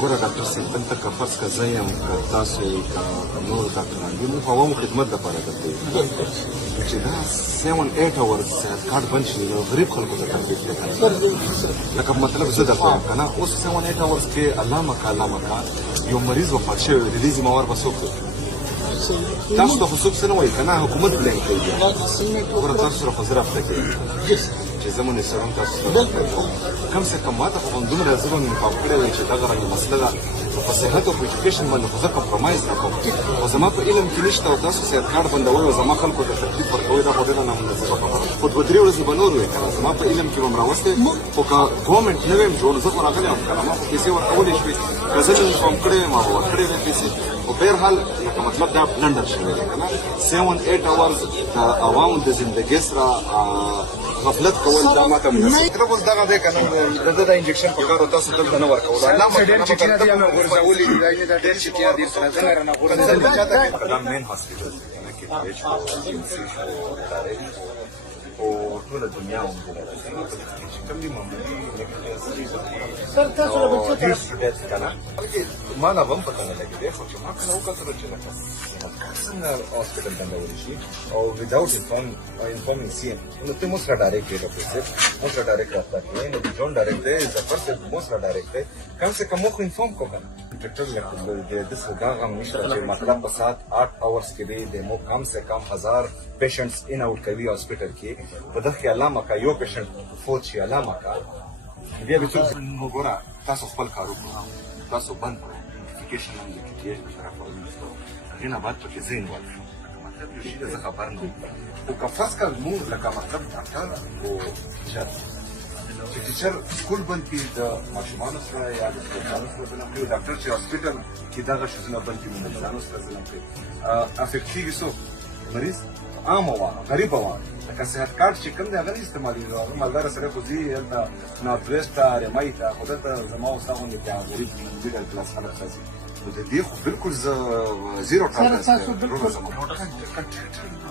ګوره ډاکټر صاحب دلته که فرض که زه یم که تاسو یې که نور ډاکټران دي موږ عوامو خدمت دپاره دلته یو چې دا 7-8 اورز صحت کارت بند شي نو غریب خلکو ته تکلیف دی که نه لکه مطلب زه درته وایم که نه اوس 7-8 اورز کې الله مکه یو مریض وفات شوی دی د دې ذمهوار به څوک دی تاسو ته خو څوک څه نه وایي که نه حکومت بلیم کوي بیا ګوره تاسو سره خو زه رابطه کوم چې زه منصرم تاسو سره کم سے کم ما ته خو دومره زه به مې پام کړی وی چې دغه رنګه مسله ده په صحت او په ایجوکیشن باندې خو زه کمپرومایز نه کوم خو زما په علم کې نشته او تاسو صحت کارت بندوئ او زما خلکو ته تکلیف ورکوئ دا خو ډېره نامناسبه خبره ده خو 2-3 ورځې به نور وی که نه زما په علم کې به م راوستی خو که ګورمنټ نه ویم جوړ زه خو راغلی یم که نه ما خو پیسې ورکولی شوې که زه مې انفارم کړی ویم ما به ورکړې وې پیسې خو بهرحال لکه مطلب دا بلنډر شوی دی که نه 7-8 اورز د عوامو د زندګۍ سره غفلت کول دا ماته مناسب اوس دغه دی که نه د ده دا انجکشن په کار و تاسو دلته نه ورکول الله دا مین هاسپیټل دی کې او ټوله دنیا وموږ چې کوم دي معمولي سر تاسو له بچو ډېر سټډیټ کنه ما نه هم پته نه لګي خو چې ما کله وکړل چې لکه څنګه هاسپیټل بندول شي او without informing CM نو ته مو سره ډایرکټ دی په مو سره ډایرکټ راځي نو د جون ډایرکټ دی ز فرست مو سره ډایرکټ دی کم سے کم مو انفارم کو کنه ډاکټر لکه د څه غاغم نشته چې مطلب په سات 8 اورز کې دی د مو کم سے کم 1000 پیشنټس ان اوټ کوي هاسپیټل کې په دغه علامه کا یو پیشنټ فوت شي علامه کا بیا به څه وګوره تاسو خپل کار وکړئ تاسو بند کړئ نوټیفیکیشن هم لیکي چې طرف ورنستو هغه نه بعد پکې زین ورکړئ مطلب یو شي د خبر نه او که فرض کړ موږ لکه مطلب ډاکټر او ټیچر سکول بند کړي د ماشومانو سره یا د ځوانانو سره ظلم کوي ډاکټر چې هاسپیټل کې دغه شیزونه بند کړي د ځوانانو سره ظلم کوي افیکټ کېږي څوک مریض عام وانه غریب وانه لکه صحت کارت چې کوم دی هغه نه استعمالېږي هغه مالداره سړی خو ځي هلته نارت ویسټ ته رمای ته خو دلته زما او ستا غوندې بیا غریب میډل کلاس خلک راځي نو د دې خو بالکل زه زیرو ټالرنس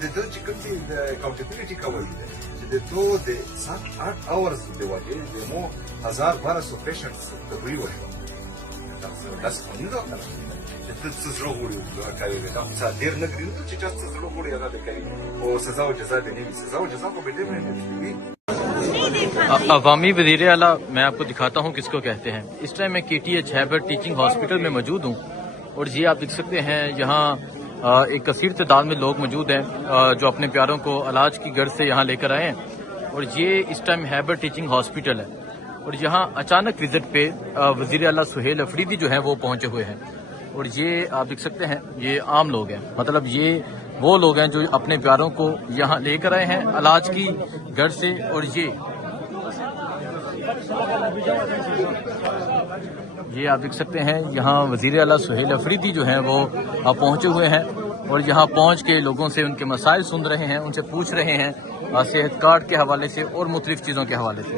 د ده چې کوم دي د اکاونټیبلټي کول دی چې د تو د 7-8 اورز د وجې د مو 1200 پیشنټس تبري وشوه داسې خو نه ده کنه ته څه زړه غواړي کوي دا څه ډېر نه کړي چې چا څه زړه غواړي هغه به کوي او سزا و جزا به نه وي سزا و جزا کو به ډېر نه وي عوامی وزیر اعلیٰ میں آپ کو دکھاتا ہوں کس کو کہتے ہیں اس ٹائم میں KTH ہیبر ٹیچنگ ہاسپٹل میں موجود ہوں اور یہ آپ دیکھ سکتے ہیں یہاں ایک کثیر تعداد میں لوگ موجود ہیں جو اپنے پیاروں کو علاج کی غرض سے یہاں لے کر آئے ہیں اور یہ اس ٹائم ہیبر ٹیچنگ ہاسپٹل ہے اور یہاں اچانک وزٹ پہ وزیر اعلیٰ سہیل افریدی جو ہیں وہ پہنچے ہوئے ہیں اور یہ آپ دیکھ سکتے ہیں یہ عام لوگ ہیں مطلب یہ وہ لوگ ہیں جو اپنے پیاروں کو یہاں لے کر آئے ہیں علاج کی غرض سے اور یہ آپ دیکھ سکتے ہیں یہاں وزیر اعلیٰ سہیل افریدی جو ہیں وہ پہنچے ہوئے ہیں اور یہاں پہنچ کے لوگوں سے ان کے مسائل سن رہے ہیں ان سے پوچھ رہے ہیں صحت کارڈ کے حوالے سے اور مختلف چیزوں کے حوالے سے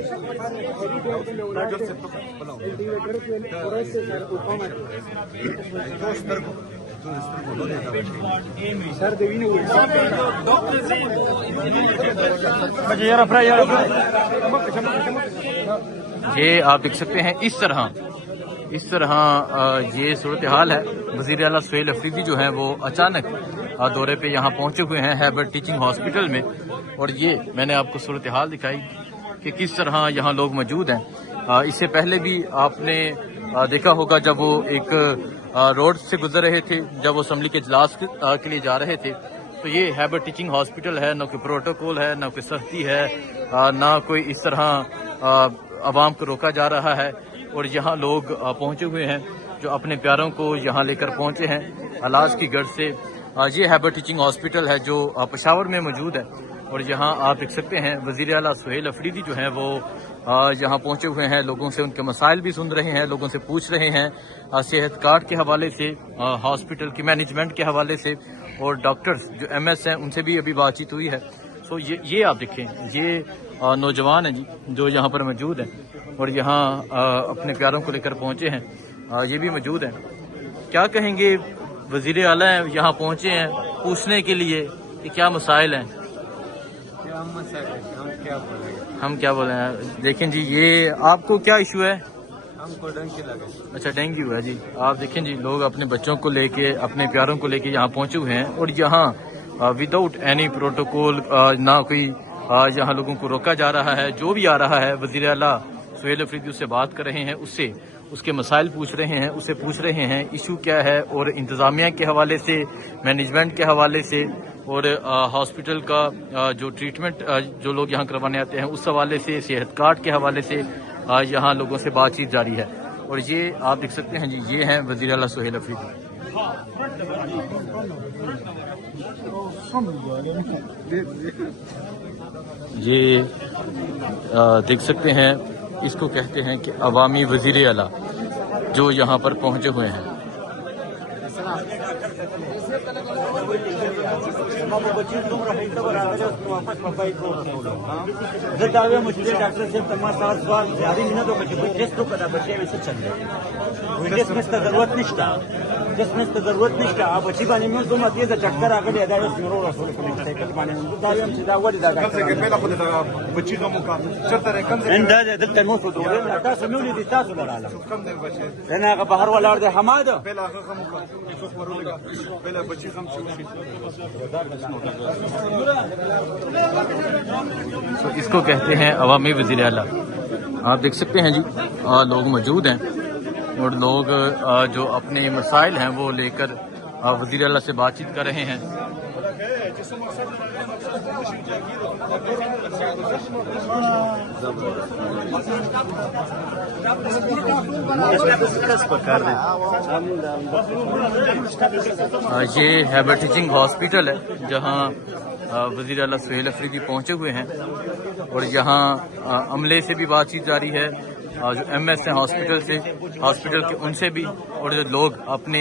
یہ آپ دیکھ سکتے ہیں اس طرح یہ صورتحال ہے وزیر اعلیٰ سہیل افریدی جو ہیں وہ اچانک دورے پہ یہاں پہنچے ہوئے ہیں ہیبر ٹیچنگ ہاسپٹل میں اور یہ میں نے آپ کو صورتحال دکھائی کہ کس طرح یہاں لوگ موجود ہیں اس سے پہلے بھی آپ نے دیکھا ہوگا جب وہ ایک روڈ سے گزر رہے تھے جب وہ اسمبلی کے اجلاس کے لیے جا رہے تھے تو یہ ہیبر ٹیچنگ ہاسپٹل ہے نہ کوئی پروٹوکول ہے نہ کوئی سختی ہے نہ کوئی اس طرح عوام کو روکا جا رہا ہے اور یہاں لوگ پہنچے ہوئے ہیں جو اپنے پیاروں کو یہاں لے کر پہنچے ہیں علاج کی غرض سے یہ ہیبر ٹیچنگ ہاسپٹل ہے جو پشاور میں موجود ہے اور یہاں آپ دیکھ سکتے ہیں وزیر اعلیٰ سہیل افریدی جو ہیں وہ یہاں پہنچے ہوئے ہیں لوگوں سے ان کے مسائل بھی سن رہے ہیں لوگوں سے پوچھ رہے ہیں صحت کارڈ کے حوالے سے ہاسپٹل کی مینجمنٹ کے حوالے سے اور ڈاکٹرز جو MS ہیں ان سے بھی ابھی بات چیت ہوئی ہے سو یہ آپ دیکھیں یہ نوجوان ہیں جی جو یہاں پر موجود ہیں اور یہاں اپنے پیاروں کو لے کر پہنچے ہیں یہ بھی موجود ہیں کیا کہیں گے وزیر اعلیٰ یہاں پہنچے ہیں پوچھنے کے لیے کہ کیا مسائل ہیں ہم کیا بولیں دیکھیں جی یہ آپ کو کیا ایشو ہے ہم کو ڈنکی لگے. اچھا ڈینگی ہوا ہے جی. آپ دیکھیں جی لوگ اپنے بچوں کو لے کے اپنے پیاروں کو لے کے یہاں پہنچے ہوئے ہیں اور یہاں وداؤٹ اینی پروٹوکول نہ کوئی یہاں لوگوں کو روکا جا رہا ہے. جو بھی آ رہا ہے وزیر اعلیٰ سہیل افریدی اس سے بات کر رہے ہیں, اس سے اس کے مسائل پوچھ رہے ہیں, اس سے پوچھ رہے ہیں ایشو کیا ہے, اور انتظامیہ کے حوالے سے, مینجمنٹ کے حوالے سے, اور ہاسپٹل کا جو ٹریٹمنٹ جو لوگ یہاں کروانے آتے ہیں اس حوالے سے, صحت کارڈ کے حوالے سے یہاں لوگوں سے بات چیت جاری ہے. اور یہ آپ دیکھ سکتے ہیں جی یہ ہیں وزیر اعلیٰ سہیل افریدی. یہ دیکھ سکتے ہیں اس کو کہتے ہیں کہ عوامی وزیر اعلیٰ جو یہاں پر پہنچے ہوئے ہیں. جس میں ضرورت نہیں تھا آپ اچھی بانی میں تم آتی ہے چکر آ کر ادا باہر والا حماد اس کو کہتے ہیں عوامی وزیر اعلیٰ. آپ دیکھ سکتے ہیں جی لوگ موجود ہیں اور لوگ جو اپنے مسائل ہیں وہ لے کر وزیر اعلیٰ سے بات چیت کر رہے ہیں. یہ ہیبر ٹیچنگ ہاسپٹل ہے جہاں وزیر اعلیٰ سہیل افریدی پہنچے ہوئے ہیں اور یہاں عملے سے بھی بات چیت جاری ہے, جو ایم ایس ہیں ہاسپٹل کے ان سے بھی, اور جو لوگ اپنے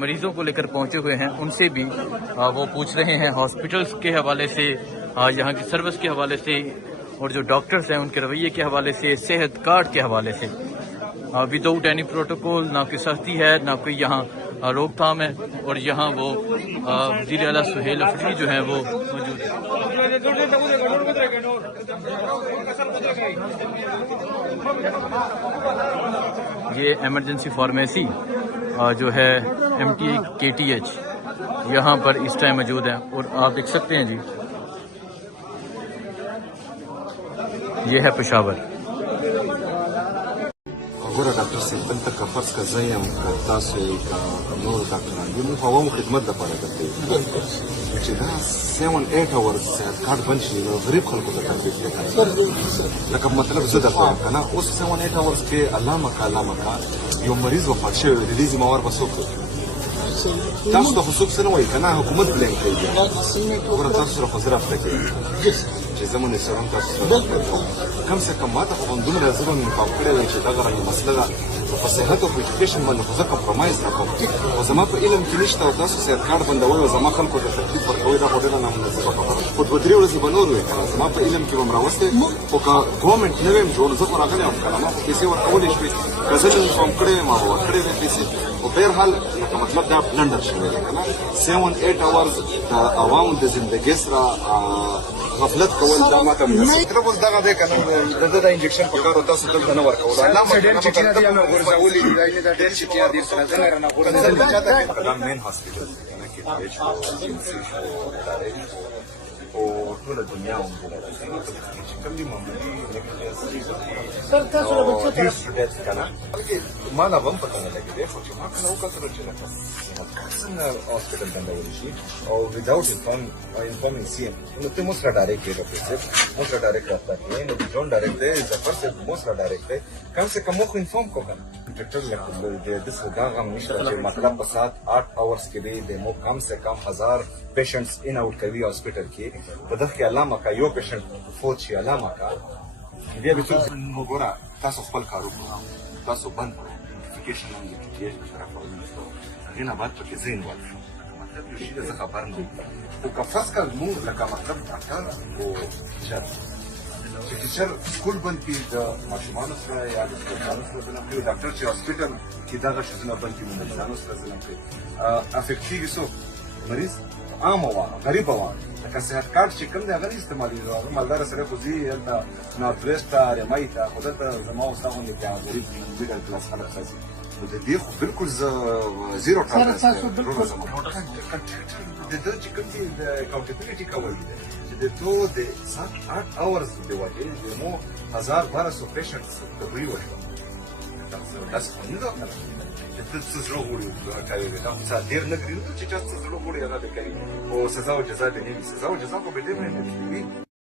مریضوں کو لے کر پہنچے ہوئے ہیں ان سے بھی وہ پوچھ رہے ہیں ہاسپٹلس کے حوالے سے, یہاں کی سروس کے حوالے سے, اور جو ڈاکٹرز ہیں ان کے رویے کے حوالے سے, صحت کارڈ کے حوالے سے. وداؤٹ اینی پروٹوکول, نہ کوئی سختی ہے نہ کوئی یہاں روک تھام ہے, اور یہاں وہ وزیر اعلیٰ سہیل افریدی جو ہیں وہ موجود ہیں. یہ ایمرجنسی فارمیسی جو ہے MT KTH یہاں پر اس ٹائم موجود ہے, اور آپ دیکھ سکتے ہیں جی یہ ہے پشاور. ګوره ډاکټر صاحب دلته که فرض که زه یم که تاسو یې که نور ډاکټران دي موږ عوامو خدمت دپاره دلته یو چې دا 7-8 اورز صحت کارډ بند شي نو غریب خلکو ته تکلیف دی لکه مطلب زه درته وایم که نه اوس 7-8 اورز کې الله مکه یو مریض وفات شوی دی دې ذمهوار به څوک دی تاسو ته خو څوک څه نه وایي که نه حکومت بلیم کوي بیا ګوره تاسو سره خو زه رابطه کوم چې زه منصرم تاسو سره کم سے کم ماته خو دومره زه به مې پام کړی وی چې دغه رنګه مسله ده په صحت او په ایجوکیشن باندې خو زه کمپرومایز نه کوم خو زما په علم کې نشته او تاسو صحت کارډ بندوئ او زما خلکو ته تکلیف ورکوئ دا خو ډېره نامناسبه خبره خو 2-3 ورځې به نور وی که نه زما په علم کې به م راوستی خو که ګورمنټ نه ویم جوړ زه خو راغلی یم که نه ما خو پیسې ورکولی شوې که زه مې انفارم کړی وی ما به ورکړی وی پیسې خو بهرحال لکه مطلب دا بلنډر شوی دی که نه 7-8 اورز د عوامو د زندګۍ سره غفلت کول دا ماته مطلب اوس دغه دی که نه د دا انجکشن په کار او تاسو دلته نه ورکول دا مین هاسپټل او ټوله دنیا هم چې کوم دي معمولي ډېر شدت که نه بلکې ما لا به هم پته نه لګېدی خو چې ما کله وکتلو چې لکه څنګه هاسپټل بندولی شي او وداؤټ انفارمینګ CM نو ته مو سره ډایرکټ دی ډاکټر صاحب مو سره ډایرکټ رابطه کوئ نو جون ډایرکټ دی ظفر صاحب مو سره ډایرکټ دی کم سے کم مو خو انفارم کو کنه ډاکټر داسې دا غم نشته چې مطلب په ساعت 8 اورس کې دی د مو کم سے کم 1000 پیشنټس ان آؤٹ کوي هاسپټل کې په دغه کې الله مکه یو پیشنټ فوت شي الله مکه بیا به څوک وګوره تاسو خپل کار وکړئ تاسو بند کړئ نوټیفیکیشن هم د TTH په طرف ورنیسو هغې نه بعد پکې زه انوالو شم مطلب یو شي زه خبر نه وم خو که فرض کړه مونږ لکه مطلب ډاکټر او ټیچر چې ټیچر سکول بند کړي د ماشومانو سره یا د سپورټانو سره ظلم کوي ډاکټر چې هاسپټل کې دغه شیزونه بند کړي مریضانو سره ظلم کوي افیکټ کېږي څوک مریض عام عوام غریب عوام لکه صحت کارت چې کوم دی هغه نه استعمالېږي هغه مالداره سړی خو ځي هلته نارت ویسټ ته رمۍ ته خو دلته زما او ستا غوندې بیا غریب میډل کلاس خلک راځي نو د دې خو بالکل زه زیرو ټالرنس د ده چې کوم دي د اکاونټیبلټي کول دي چې د تو د 7-8 اورز د وجې د مو 1200 پیشنټس خبري وشوه داسې خو نه ده که نه ته څه زړه غواړي کوي دا خو څه ډېر نه کړي چې چا څه زړه غواړي هغه به کوي خو سزا او جزا به نه وي سزا او جزا خو به ډېر نه وي